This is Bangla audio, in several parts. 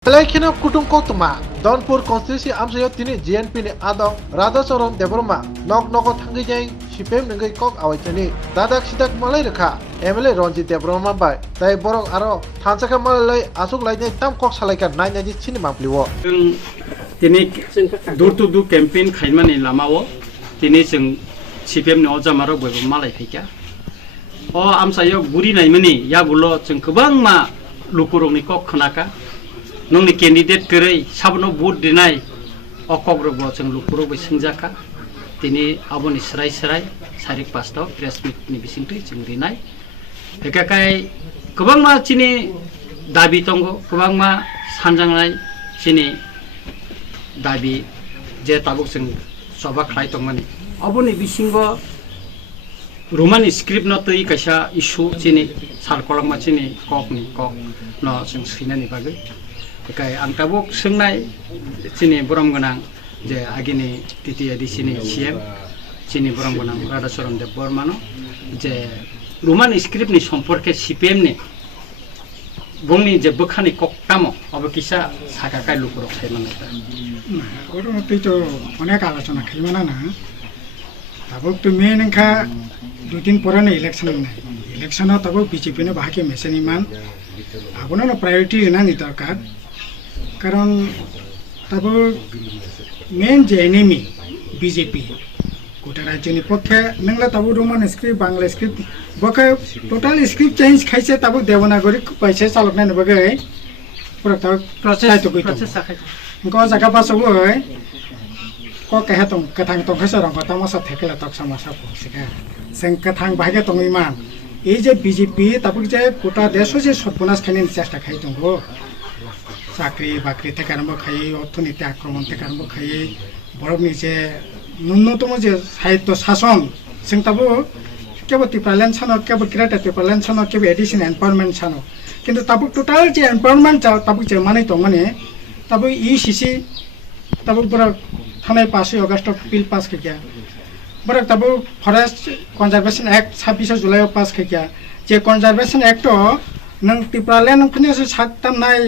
Pelekina kutung kotuma Donpur konstitusi amsayo tini JNP ni adong Radha Sorom Debroma nok noko thangi jai sipem nengai kok awaitani dadak sidak malai rekha MLA Ronjit Debroma bai tai borok aro thansaka malai asuk lainai tam kok salaikan nai naji chini mampliwo tini dur to dur campaign khaimani lamao tini jeng CPM ni ojamaro boibo malai phika o amsayo guri naimani yabulo jeng gobang ma lukurungni kok khanaka nongni candidate kerai sabno vote dinai okogrok bo jeng lukuruk bai singjaka tini aboni serai sarik pastau press meet ni bisingtui jeng dinai hekakai gobang ma chini dabi tongo gobang ma sanjangnai chini dabi je tabuk jeng soba khlai tongmani aboni bisingo roman script no tui kaisa issue chini sarkolangma chini kok no jeng sinani bagai kai ang tabuk sengnai chini borom gonang je agini titiya di sini CM chini borom gonang Radha Sorom Debroma je roman script ni সম্পর্কে CPM ni bongni je bokhani koktamo obakisa sakakai lukurok saimana ওর মধ্যে তো অনেক আলোচনা খাইমানা না তাবক তো মেন এনকা দুই দিন পরে না ইলেকশন নাই ইলেকশন তাবক বিজেপি নে বাকি মেসেন ইমান আগুনো না প্রায়োরিটি না নি দরকার কারণ তাবক মেন যে এনিমি বিজেপি গোটা রাজ্যনি পক্ষে নংলা তাবক রোমান স্ক্রিপ্ট বাংলা স্ক্রিপ্ট বকে টোটাল স্ক্রিপ্ট চেঞ্জ খাইছে তাবক দেবনাগরী পাইছে চালকনা নবগে পুরো তাবক প্রসেস তো কইতো Engkau jaga pasal gue, kok kayak tong ketang tong kesel orang kota masa tekel atau sama siapa sih kan? Seng ketang bahagia tong iman. Ini BJP tapi je kota desa je sotpunas kini cesta kai tunggu. Sakri bakri tekan mau kai, orthoনীতি আক্রমণ tekan mau kai, borok ni je ন্যূনতম যে সাহিত্য শাসন seng tabu কেবল টিপালেন ছানো কেবল ক্রিয়েট টিপালেন ছানো কেবল এডিশন এম্পাওয়ারমেন্ট ছানো কিন্তু তাবু টোটাল যে এম্পাওয়ারমেন্ট তাবু যে মানে তো মানে तब ECC तब बड़ा थाने पास 5 अगस्त बिल पास किया बड़ा तब फॉरेस्ट कंजर्वेशन एक्ट 26 जुलाई पास किया जे कंजर्वेशन एक्ट नंग टिप्राले नंग फने से सातम नाय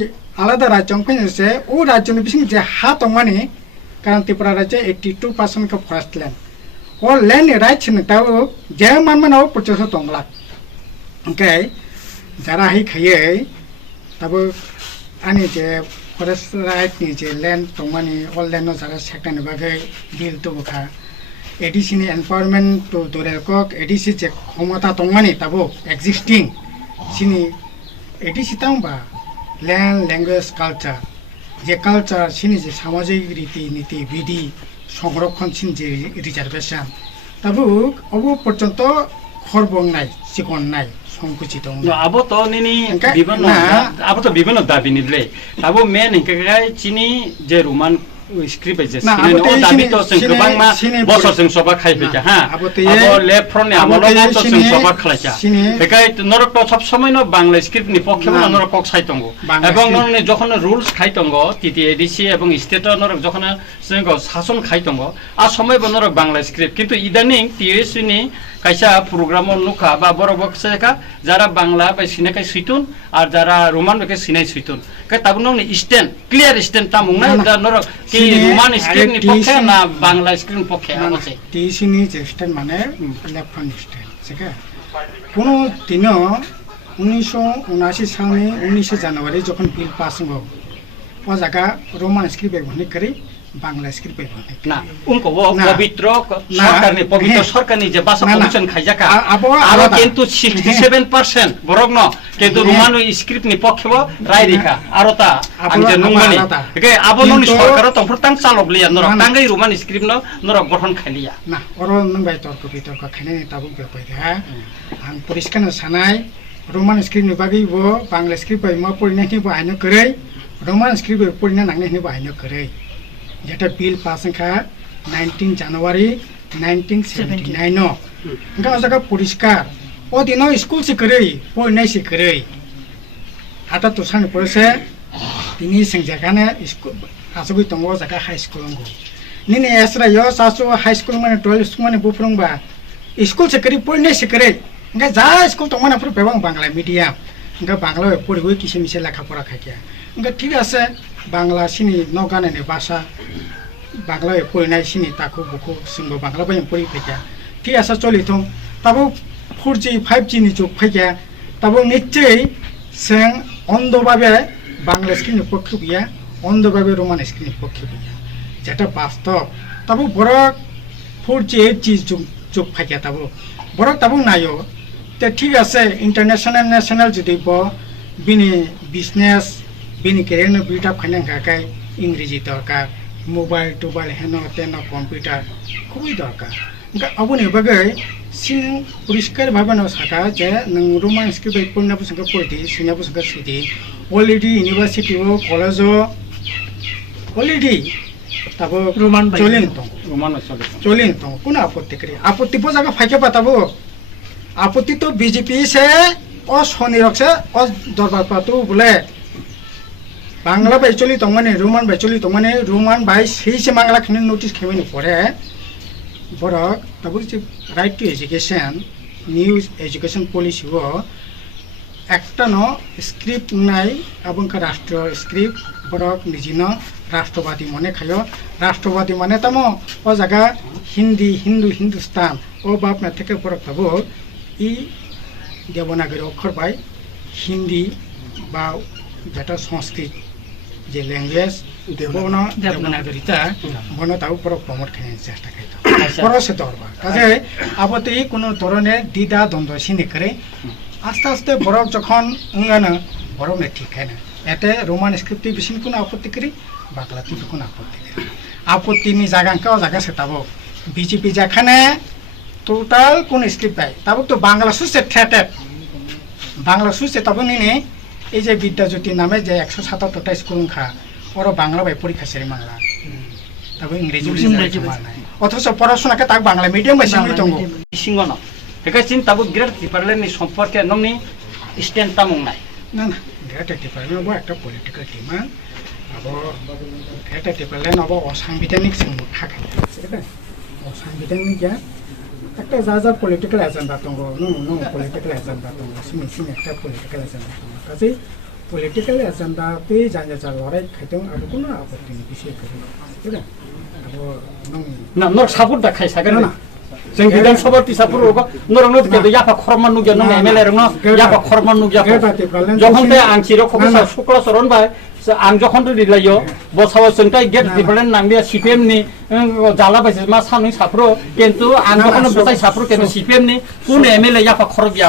आलादा राज्य फने से ओ राज्य नि बिसिं जे हा तंगमानि कारण त्रिपुरा राज्य 82% का फॉरेस्ट लैंड और लैंड राइट्स न तब जे मानमन ओ 50 तंगला ओके जरा ही खये तब आनी जे फरेस्ट राइट नि जे लैंड तंगमानि ऑल लैंड नो जागा सेक्टर नि बागै बिल तो बखा एडिसी नि एनवायरनमेंट तो दोरेल कक एडिसी जे क्षमता तंगमानि ताबो एक्जिस्टिंग सिनि एडिसी तांबा लैंड लैंग्वेज कल्चर जे कल्चर सिनि जे सामाजिक रीति नीति विधि संरक्षण सिन जे रिजर्वेशन ताबो अबो पर्यंत खरबंनाय सिकननाय abo to nini bibano dabi nidle abo men hingkai chini je roman script je sine o dabi to sing gobang ma bosor sing soba khai phika ha abo left front ni amolo to sing soba khlaika hekai norok to sob somoy no bangla script ni pokkhe no norok kok sai tongo ebong noni jokhon rules khai tongo titi ADC ebong state norok jokhon singo শাসন khai tongo a somoy bo norok bangla script kintu idaning TSC ni kaisa program nuka ba borok bokseka jara bangla ba sinekai suitun ar jara roman beke sinai suitun kai tabunong ni stand clear stand tamung na da norok ki roman script ni pokkhe na bangla script pokkhe amase TSC ni je stand mane left front stand seka কোনো দিনও 1979 সালে 19 জানুয়ারি যখন বিল পাস হলো ও জায়গা রোমান স্ক্রিপ্ট ব্যবহার করে বাংলা স্ক্রিপ্ট ব্যবহার না উনকো পবিত্র সরকারনি পবিত্র সরকারনি যে ভাষা কমিশন খাইজাকা আরো কিন্তু 67% বরং ন কিন্তু রোমান স্ক্রিপ্ট নি পক্ষে রায় রেখা আরো তা আংজে নুমানি একে আবননি সরকার তো প্রতাং চালক লিয়া নর টাঙ্গাই রোমান স্ক্রিপ্ট নর গঠন খাইলিয়া না ওর নংবাই তর্ক বিতর্ক খাইনে তাবু বেপাই হ্যাঁ আং পরিষ্কার সানাই रोमान स्क्रिप्ट नि बागै बो बांग्ला स्क्रिप्ट बाय मा पढिना नि बाहायनो करै रोमान स्क्रिप्ट पढिना नांगने नि बाहायनो करै जेटा बिल पास खा 19 জানুয়ারি 1979 नो इंगा जगा परिष्कार ओ दिनो स्कूल से करै पढिनाय से करै आता तो सान परसे तिनी सें जगाने स्कूल आसुगै तंगो जगा हाई स्कूल अंगो निने एसरा यो सासु हाई स्कूल माने 12 माने बुफरंबा स्कूल से करै पढिनाय से करै इंगा जा स्कूल तो माने बेबां बांग्ला मीडियम इंगा बांग्ला पढिबो किसे मिसे लेखा पढ़ा खाकिया ঠিক আছে বাংলা সিনি নগানানি ভাষা বাংলা পড়িনাই সিনি তাকু বুকু जोंबो बांग्ला बायम परि फैया ঠিক আছে চলিথং তাবো 4G 5G नि जुग फैया তাবো নিশ্চয়ই जों অন্ধভাবে বাংলা স্ক্রিনের পক্ষে বিয়া অন্ধভাবে রোমান স্ক্রিনের পক্ষে বিয়া যেটা বাস্তব তাবো বড় 4G 8G जुग फैया তাবো বড় তাবো নাইও তে ঠিক আছে ইন্টারন্যাশনাল ন্যাশনাল যদি ব বিনি বিজনেস বিনি কেরিয়ার বিল্ড আপ খাইনাं কাকাय इंग्रेजी दरकार मोबाइल टोबाइल हेन तेन कम्पिउटार खुबै दरकार ओंखा अबनि बागै सिं परिष्कार भाबे न साका जे नों रोमान स्क्रिप्ट पढ़ना बुसंगा पढ़ि सिना बुसंगा सिदि अलरेडी यूनिवर्सिटी ओ कॉलेज अलरेडी तब रोमान चलिन तो रोमान चलिन तो कोन आपत्ति करे आपत्ति बजागा फाइके बताबो आपत्ति तो बीजेपी से असनिरक से अस दरबार पातो बोले बांग्ला बाय चली तो माने रोमान बाय चली तो माने रोमान बाय सही से बांग्ला खने नोटिस खेमेनि परे बरक तब जे right to education news education policy वो একটা ন স্ক্রিপ্ট নাই এবং রাষ্ট্র স্ক্রিপ্ট বরক নিজিন রাষ্ট্রবাদী মনে খায় রাষ্ট্রবাদী মানে তাম ও জায়গা হিন্দি হিন্দু হিন্দুস্তান ও বাপ না থেকে বরক তব ই দেবনাগরী অক্ষর পাই হিন্দি বা যেটা সংস্কৃত যে ল্যাঙ্গুয়েজ দেবনাগরীটা বনো তাও বরক প্রমোট খাইনি চেষ্টা খাইতো পরশে দরবার কাজে আপত্তি কোনো ধরনের দ্বিধা দ্বন্দ্ব সিনে করে আস্তে আস্তে বরফ যখন উঙ্গানো বরফ না ঠিক হয় না এতে রোমান স্ক্রিপ্ট বেশি কোনো আপত্তি করি বাংলাতে কোনো আপত্তি করি আপত্তিনি জায়গাঙ্কাও জায়গা সেটাবো বিজেপি যেখানে টোটাল কোন স্ক্রিপ্ট পায় তাবো তো বাংলা সুসে ঠেটেট বাংলা সুসে তবে নিনে এই যে বিদ্যাজ্যোতি নামে যে 177টা স্কুল খা ওরা বাংলা বাই পরীক্ষা সেরে বাংলা তবে ইংরেজি অথচ পড়াশোনাকে তাক বাংলা মিডিয়াম বাই সিঙ্গি দङ सिंगन बेखायसिन ताबो ग्रेड डिपार्टमेन्टनि सम्पर्के नोंनि स्टेन्ड तामुं नाय না না গ্রেটার ডিপার্টমেন্ট একটা পলিটিক্যাল ডিমান্ড अब গ্রেটার ডিপার্টমেন্ট अब অসাংবিধানিক जोंबो थाखाय অসাংবিধানিক একটা যা পলিটিক্যাল এজেন্ডা दङ নো পলিটিক্যাল एजेंडा दङ सिनि একটা পলিটিক্যাল एजेंडा दङ কাজে পলিটিক্যাল एजेंडा पे जाने जा लड़ाई खाइदों अब কোনো আপত্তিनि বিষয় করে ঠিক আছে अब ना नर सापुर दा खाय सागन ना जों बिधान सभा तिसापुर नरनो के याफा खरमान नुगिया नों एमएलए रनो याफा खरमान नुगिया যখন তে আং চির খবসা শুক্লা চরণ ভাই आं যখন রিলাইও বসাও जोंटाय गेट डिपार्टमेन्ट नांबिया सीपीएम नि जाला बायसे मा सानै साफ्रो किन्तु आं যখন বসাই साफ्रो केन सीपीएम नि কোন एमएलए याफा खरबिया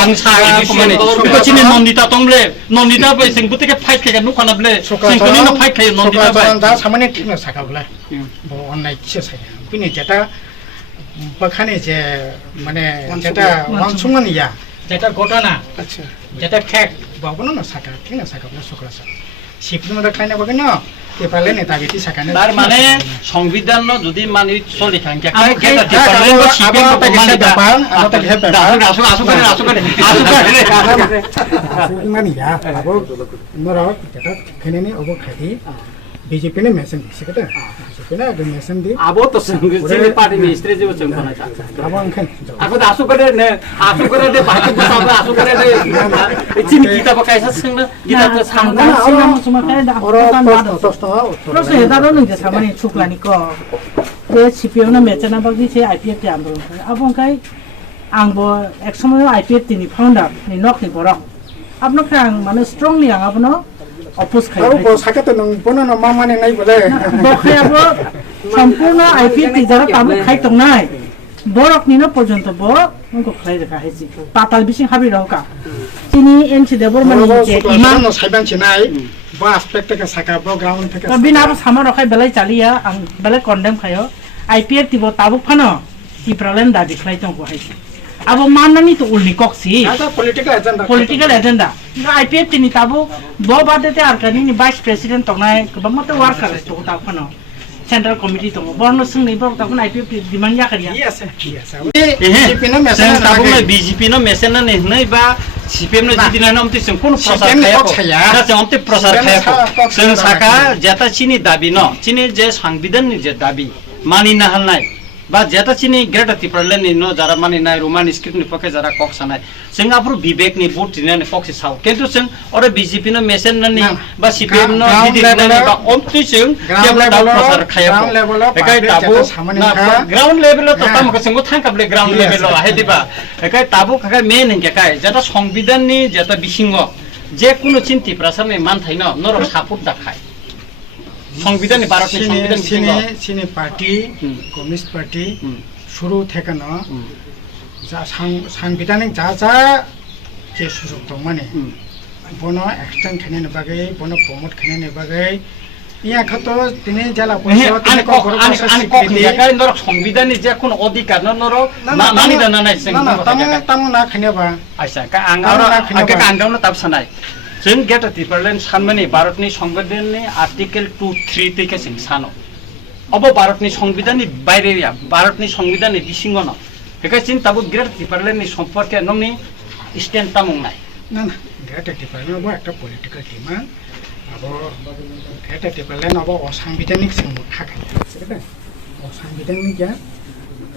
आं सागा माने कचिनि नन्दिता तंले नन्दिता बाय जों बुतेके फाइट के नुखानाबले जोंनि न फाइट खायो नन्दिता बाय दा सामान्य ठीक न साकाबला ब अननाय किसे साया बिनि जेटा बखाने जे माने जेटा वानसुमानिया जेटा घटना अच्छा जेटा फैक्ट बाबनो न साका ठीक न साकाबला सकरासा সিপিএম রা খাইনা বগে না পেপারলে নেতা বেটি সাকানে তার মানে সংবিধান ন যদি মানি চলি থাকে কাকে কেটা ডিপার্টমেন্ট সিপিএম তো মানে ব্যাপার আটা হে ব্যাপার আসো করে মানে ইয়া আবো নর যেটা খেনেনি অব খাই বিজেপি ने मेसेज दिसे केटा बिजेपि ने अगन मेसेज दि आबो तो जोंनि पार्टीनि स्ट्रेटेजी जों बनाय जा आबो अंखे आबो आसु करे दे बाकी बसाबो आसु करे दे चिनि किताब कायसा सोंनो किताब सांना सुमाखाय दा प्रश्न हेदारो नों जे सामानि सुक्लानि क बे सिपिएम न मेचना बागि से आईपीएफ के आन्दोलन अब अंखाय आंबो एक समय आईपीएफ नि फाउन्डर नि नखनि बरक आपनो खां माने स्ट्रंगली आं आपनो अपोज खाय आरो साकाते नों बनो न मा माने नाय बोले बखायाबो सम्पूर्ण आईपीएफ नि जरा ताबो खाय तंनाय बरक नि न पर्यन्त ब उनको खाय रेखा हेजि पाताल बिसिं हाबि रहका चिनि एनसी देबरमानि जे इमान न साइबान छिनाय बा एस्पेक्ट के साका ब ग्राउन्ड থেকে बिनाबो सामा रखाय बेलाय चालिया आं बेलाय कन्डेम खायो आईपीएफ तिबो ताबो फानो टिप्रालेन दाबि खाय तंगो हायसि अब माननानि तो उल्नि कक्सी आता पॉलिटिकल एजेंडा आईपीएफ तिनि ताबो ब बादेते आरकानि नि भाइस प्रेसिडेंट तंनाय गोबां मते वर्कार तो ता फानो सेंट्रल कमिटी दङ बर्न सोंनि बर ताबो आईपीएफ डिमान्ड जाखरिया बीजेपी ने मेसेज ताबो बीजेपी न मेसेज न नै बा सीपीएम न जिदिन न अमति जों कोन प्रचार खाया जों अमति प्रचार खाया जों साका जेता चिनि दाबी न चिनि जे संविधान नि जे दाबी मानिना हालनाय বা যেটা চিনি গ্রেটা টিপারলেনি ন যারা মানে নাই রোমান স্ক্রিপ্টনি পক্ষে যারা কক সানায় जों आपुर विवेक नि भोट दिनानै पक्ष साव किन्तु जों अरे बीजेपी नो मेसेन ननि बा सीपीएम नो दिदिनानै बा अमति जों जेब्ला दाउ प्रसार खाया एकाय ताबु ग्राउन्ड लेभेल त तामको जोंबो थांकाबले ग्राउन्ड लेभेल हायदिबा एकाय ताबु खाय मेन हिंकाय जेटा संविधान नि जेटा बिसिंग जे कुनु चिन्ति प्रसारनि मान थाइन नरक सापुट दाखाय संविधान नि भारत नि संविधान सिने पार्टी कम्युनिस्ट पार्टी शुरू থেকে ন যা সাংবিধানিক যা যা যে সুযোগ দं माने बनो एक्सटेंड खाने बागै बनो प्रमोट खाने बागै इया खतो तिने जाला पैसा तिने को एकाय नरक संविधान नि जे कुनु अधिकार न नरक मानि दाना नाय जों तम ना खानेबा आइसा का आंगावनो ताब सानाय जों गेटा टिपारलेन सानमानि भारतनि संविधाननि आर्टिकल 2-3 থেকে जों सानो अब भारतनि संविधाननि बायरेया भारतनि संविधाननि बिसिङाव न एकाय चिन ताबु गेटा टिपारलेननि सम्पर्के नंनि स्टैंड तामुंनाय ना ना गेटा टिपारलेन बो একটা पॉलिटिकल टीमा अब गेटा टिपारलेन अब असांविधानिक जों थाखाय सेदा असांविधानिक या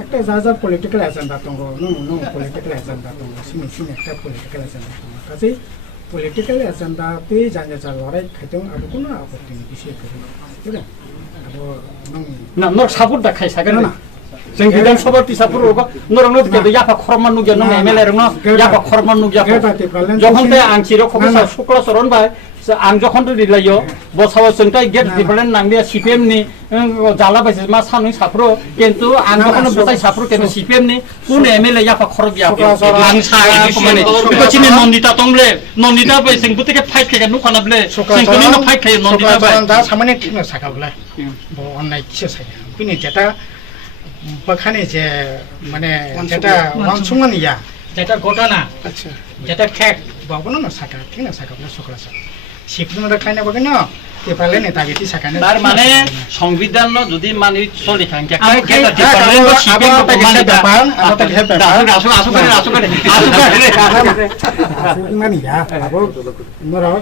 একটা যা যা পলিটিক্যাল এজেন্ডা দं নো পলিটিক্যাল এজেন্ডা दं सिन একটা পলিটিক্যাল এজেন্ডা दं কাজে पॉलिटिकल एजेंडा पे जाने जा लड़ाई खाइदों अब कुनो आपत्ति नि विषय गैया अब ना नर सापुट दा खाइ सागोन ना जों विधान सभा टिसापुर नरनो के याफा खरमान नुगिया न एमएलए रंग याफा खरमान नुगिया जखन ते आं चिरो खबसा शुक्ला चरण बाय आं जखन दिलायो बसाव जोंथाय गेट डिफारेंट नांदिया सीपीएम नि जाला बायसे मा सानै साफ्रो किन्तु आं जखन बसाय साफ्रो किन्तु सीपीएम नि कुन एमएलए याफा खरबिया आं साय माने बिचिनि नन्दिता तंले नन्दिता बाय जों बुतेके फाइट खाय नुखानाबले जों कोनि न फाइट खाय नन्दिता बाय दा सामान्य थिनो साकाबला ब अननाय किसे साय बिनि जेटा बखाने जे माने जेटा वांसुमान या जेटा घटना अच्छा जेटा फैक्ट बाबनो न साका थिनो साकाबला शुक्ला सा सिपनो खायना बगै न केपाले नेता बेति साकाने तार माने संविधान न जदि मानि चलि थांके काय गेटा डिपार्टमेन्ट को सीपीएम को माने दापान आमता हे पेपार आसु करे माने या अब नरक